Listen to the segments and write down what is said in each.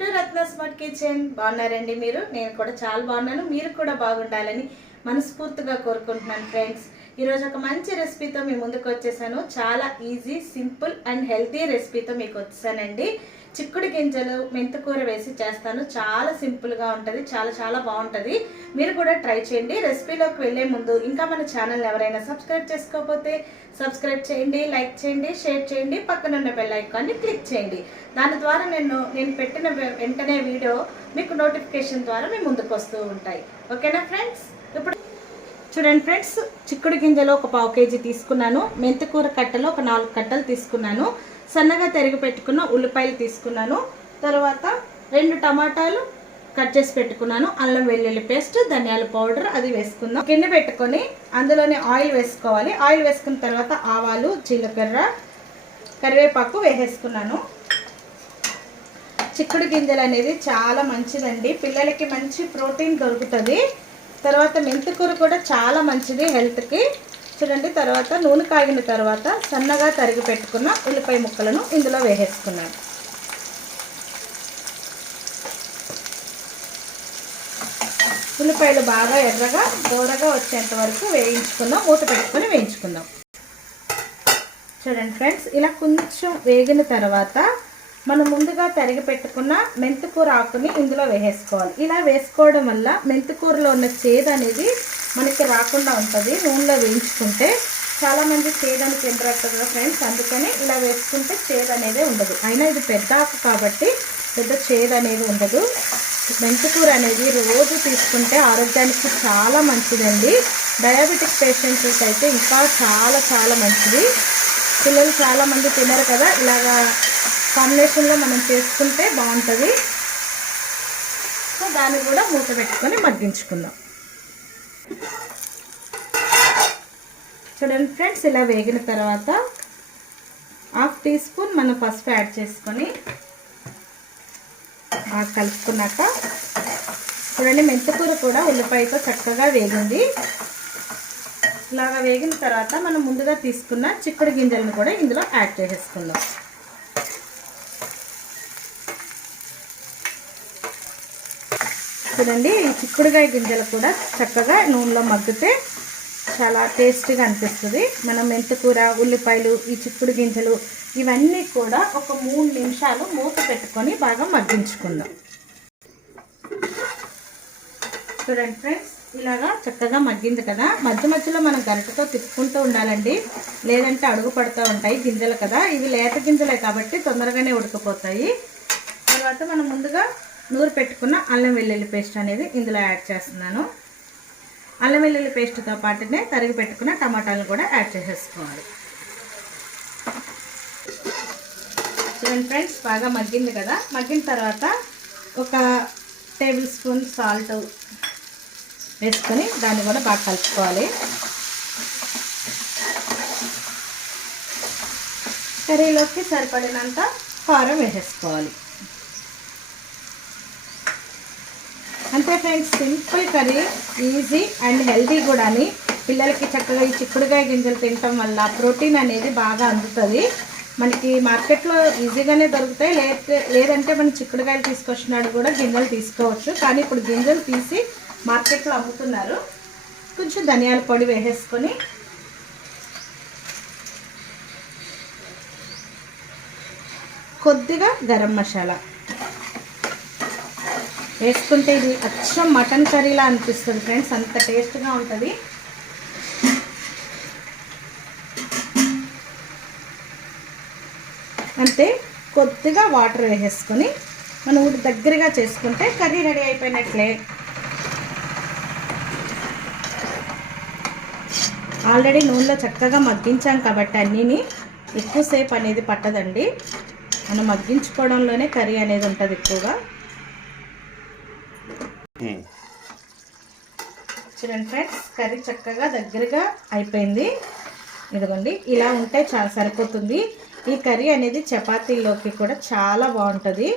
To Ratna smart kitchen బాగున్నారండి మీరు? నేను కూడా చాలా బాగున్నాను. మీరు కూడా బాగుండాలని మనస్ఫూర్తిగా కోరుకుంటున్నాను ఫ్రెండ్స్ ఈరోజు ఒక మంచి రెసిపీతో మీ ముందుకు వచ్చేసాను. చాలా ఈజీ సింపుల్ అండ్ హెల్తీ రెసిపీతో మీకు వచ్చేసానండి. చిక్కుడు గింజలు మెంతికూర వేసి చేస్తాను. చాలా సింపుల్గా ఉంటుంది చాలా చాలా బాగుంటుంది. మీరు కూడా ట్రై చేయండి. రెసిపీలోకి వెళ్ళే ముందు ఇంకా మన ఛానల్ ఎవరైనా సబ్స్క్రైబ్ చేసుకోకపోతే సబ్స్క్రైబ్ చేయండి లైక్ చేయండి షేర్ చేయండి. పక్కన ఉన్న బెల్ ఐకాన్ని క్లిక్ చేయండి. దాని ద్వారా నేను నేను పెట్టిన వెంటనే వీడియో మీకు నోటిఫికేషన్ ద్వారా మీ ముందుకు వస్తూ ఉంటాయి. ఓకేనా ఫ్రెండ్స్? చూడండి ఫ్రెండ్స్ చిక్కుడు గింజలు ఒక పావు కేజీ తీసుకున్నాను. మెంతికూర కట్టలు ఒక నాలుగు కట్టలు తీసుకున్నాను. సన్నగా తరిగి పెట్టుకున్న ఉల్లిపాయలు తీసుకున్నాను. తర్వాత రెండు టమాటాలు కట్ చేసి పెట్టుకున్నాను. అల్లం వెల్లుల్లి పేస్ట్ ధనియాల పౌడర్ అది వేసుకుందాం. గిన్నె పెట్టుకొని అందులోనే ఆయిల్ వేసుకోవాలి. ఆయిల్ వేసుకున్న తర్వాత ఆవాలు జీలకర్ర కరివేపాకు వేసేసుకున్నాను. చిక్కుడు గింజలు అనేది చాలా మంచిదండి. పిల్లలకి మంచి ప్రోటీన్ దొరుకుతుంది. తర్వాత మెంతికూర కూడా చాలా మంచిది హెల్త్కి చూడండి తర్వాత నూనె కాగిన తర్వాత సన్నగా తరిగి పెట్టుకున్న ఉల్లిపాయ ముక్కలను ఇందులో వేసేసుకున్నాను. ఉల్లిపాయలు బాగా ఎర్రగా దూరగా వచ్చేంత వరకు వేయించుకుందాం మూత పెట్టుకొని వేయించుకుందాం. చూడండి ఫ్రెండ్స్ ఇలా కొంచెం వేగిన తర్వాత మనం ముందుగా తరిగి పెట్టుకున్న మెంతికూర ఆకుని ఇందులో వేసేసుకోవాలి. ఇలా వేసుకోవడం వల్ల మెంతికూరలో ఉన్న చేదు అనేది మనకి రాకుండా ఉంటుంది. నూనెలో వేయించుకుంటే చాలామంది చేదానికి అని తింటారు కదా ఫ్రెండ్స్. అందుకని ఇలా వేసుకుంటే చేదు అనేది ఉండదు. అయినా ఇది పెద్ద ఆకు కాబట్టి పెద్ద చేదు అనేది ఉండదు. మెంతికూర అనేది రోజు తీసుకుంటే ఆరోగ్యానికి చాలా మంచిదండి. డయాబెటిక్ పేషెంట్స్కి అయితే ఇంకా చాలా చాలా మంచిది. పిల్లలు చాలామంది తినరు కదా ఇలాగా కాంబినేషన్లో మనం చేసుకుంటే బాగుంటుంది. సో దాన్ని కూడా మూత పెట్టుకొని మగ్గించుకుందాం. చూడండి ఫ్రెండ్స్ ఇలా వేగిన తర్వాత హాఫ్ టీ స్పూన్ మనం ఫస్ట్ యాడ్ చేసుకొని బాగా కలుపుకున్నాక చూడండి మెంతికూర కూడా ఉల్లిపాయతో చక్కగా వేగింది. ఇలాగా వేగిన తర్వాత మనం ముందుగా తీసుకున్న చిక్కుడు గింజలను కూడా ఇందులో యాడ్ చేసేసుకుందాం. చూడండి ఈ చిక్కుడుగాయ గింజలు కూడా చక్కగా నూనెలో మగ్గితే చాలా టేస్టీగా అనిపిస్తుంది. మనం మెంతికూర ఉల్లిపాయలు ఈ చిక్కుడు గింజలు ఇవన్నీ కూడా ఒక మూడు నిమిషాలు మూత పెట్టుకొని బాగా మగ్గించుకుందాం. చూడండి ఫ్రెండ్స్ ఇలాగా చక్కగా మగ్గింది కదా. మధ్య మధ్యలో మనం గరిటతో తిప్పుకుంటూ ఉండాలండి. లేదంటే అడుగు పడుతూ ఉంటాయి గింజలు కదా. ఇవి లేత గింజలే కాబట్టి తొందరగానే ఉడికిపోతాయి. తర్వాత మనం ముందుగా నూరు పెట్టుకున్న అల్లం వెల్లుల్లి పేస్ట్ అనేది ఇందులో యాడ్ చేస్తున్నాను. అల్లం వెల్లుల్లి పేస్ట్తో పాటునే తరిగి పెట్టుకున్న టమాటాలను కూడా యాడ్ చేసేసుకోవాలి. చూడండి ఫ్రెండ్స్ బాగా మగ్గింది కదా? మగ్గిన తర్వాత ఒక టేబుల్ స్పూన్ సాల్ట్ వేసుకొని దాన్ని కూడా బాగా కలుపుకోవాలి. కర్రీలోకి సరిపడినంత కారం వేసేసుకోవాలి. అంతే friends simple curry easy and healthy కూడా అని పిల్లలకి చక్కగా ఈ చిక్కుడుకాయ గింజలు తినటం వల్ల ప్రోటీన్ అనేది బాగా అందుతుంది. మనకి మార్కెట్లో ఈజీగానే దొరుకుతాయి. లేతే లేదంటే మనం చిక్కుడుకాయలు తీసుకొచ్చినాడు కూడా గింజలు తీసుకోవచ్చు. కానీ ఇప్పుడు గింజలు తీసి మార్కెట్లో అమ్ముతున్నారు. కొంచెం ధనియాల పొడి వేసేసుకొని. కొద్దిగా గరం మసాలా. వేసుకుంటే ఇది అచ్చం మటన్ కర్రీలా అనిపిస్తుంది ఫ్రెండ్స్. అంత టేస్ట్గా ఉంటుంది. అంతే కొద్దిగా వాటర్ వేసేసుకొని మనం ఊరి దగ్గరగా చేసుకుంటే కర్రీ రెడీ అయిపోయినట్లే. ఆల్రెడీ నూనెలో చక్కగా మగ్గించాం కాబట్టి అన్నీని ఎక్కువసేపు అనేది పట్టదండి. మనం మగ్గించుకోవడంలోనే కర్రీ అనేది ఉంటుంది ఎక్కువగా. చూడండి ఫ్రెండ్స్ కర్రీ చక్కగా దగ్గరగా అయిపోయింది. ఇదిగోండి ఇలా ఉంటే చాలా సరిపోతుంది. ఈ కర్రీ అనేది చపాతీలోకి కూడా చాలా బాగుంటుంది.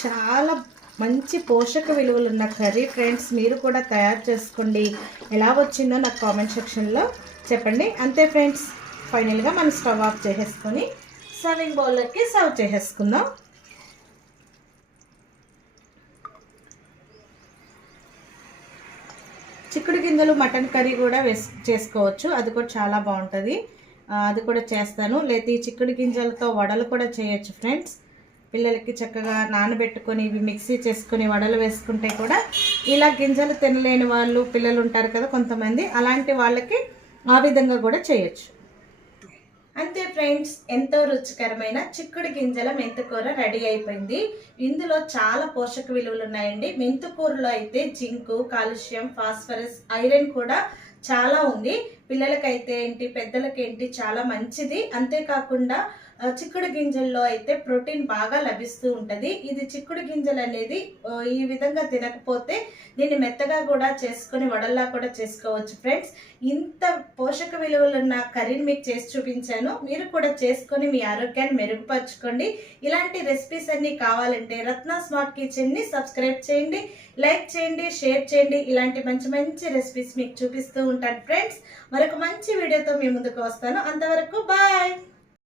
చాలా మంచి పోషక విలువలు ఉన్న కర్రీ ఫ్రెండ్స్ మీరు కూడా తయారు చేసుకోండి. ఎలా వచ్చిందో నాకు కామెంట్ సెక్షన్లో చెప్పండి. అంతే ఫ్రెండ్స్ ఫైనల్గా మనం స్టవ్ ఆఫ్ చేసేసుకొని సర్వింగ్ బౌల్లోకి సర్వ్ చేసేసుకుందాం. చిక్కుడు గింజలు మటన్ కర్రీ కూడా వేస్ చేసుకోవచ్చు. అది కూడా చాలా బాగుంటుంది. అది కూడా చేస్తాను. లేదా ఈ చిక్కుడు గింజలతో వడలు కూడా చేయొచ్చు ఫ్రెండ్స్. పిల్లలకి చక్కగా నానబెట్టుకొని ఇవి మిక్సీ చేసుకొని వడలు వేసుకుంటే కూడా ఇలా గింజలు తినలేని వాళ్ళు పిల్లలు ఉంటారు కదా కొంతమంది అలాంటి వాళ్ళకి ఆ విధంగా కూడా చేయొచ్చు. అంతే ఫ్రెండ్స్ ఎంతో రుచికరమైన చిక్కుడు గింజల మెంతుకూర రెడీ అయిపోయింది. ఇందులో చాలా పోషక విలువలు ఉన్నాయండి. మెంతుకూరలో అయితే జింకు కాల్షియం ఫాస్ఫరస్ ఐరన్ కూడా చాలా ఉంది. పిల్లలకైతే ఏంటి పెద్దలకేంటి చాలా మంచిది. అంతేకాకుండా చిక్కుడు గింజల్లో అయితే ప్రోటీన్ బాగా లభిస్తూ ఉంటుంది. ఇది చిక్కుడు గింజలు అనేది ఈ విధంగా తినకపోతే దీన్ని మెత్తగా కూడా చేసుకొని వడల్లా కూడా చేసుకోవచ్చు ఫ్రెండ్స్. ఇంత పోషక విలువలు ఉన్న కర్రీని మీకు చేసి చూపించాను. మీరు కూడా చేసుకొని మీ ఆరోగ్యాన్ని మెరుగుపరచుకోండి. ఇలాంటి రెసిపీస్ అన్నీ కావాలంటే రత్న స్మార్ట్ కిచెన్ని సబ్స్క్రైబ్ చేయండి లైక్ చేయండి షేర్ చేయండి. ఇలాంటి మంచి మంచి రెసిపీస్ మీకు చూపిస్తూ ఉంటాను ఫ్రెండ్స్. మరొక మంచి వీడియోతో మీ ముందుకు వస్తాను. అంతవరకు బాయ్!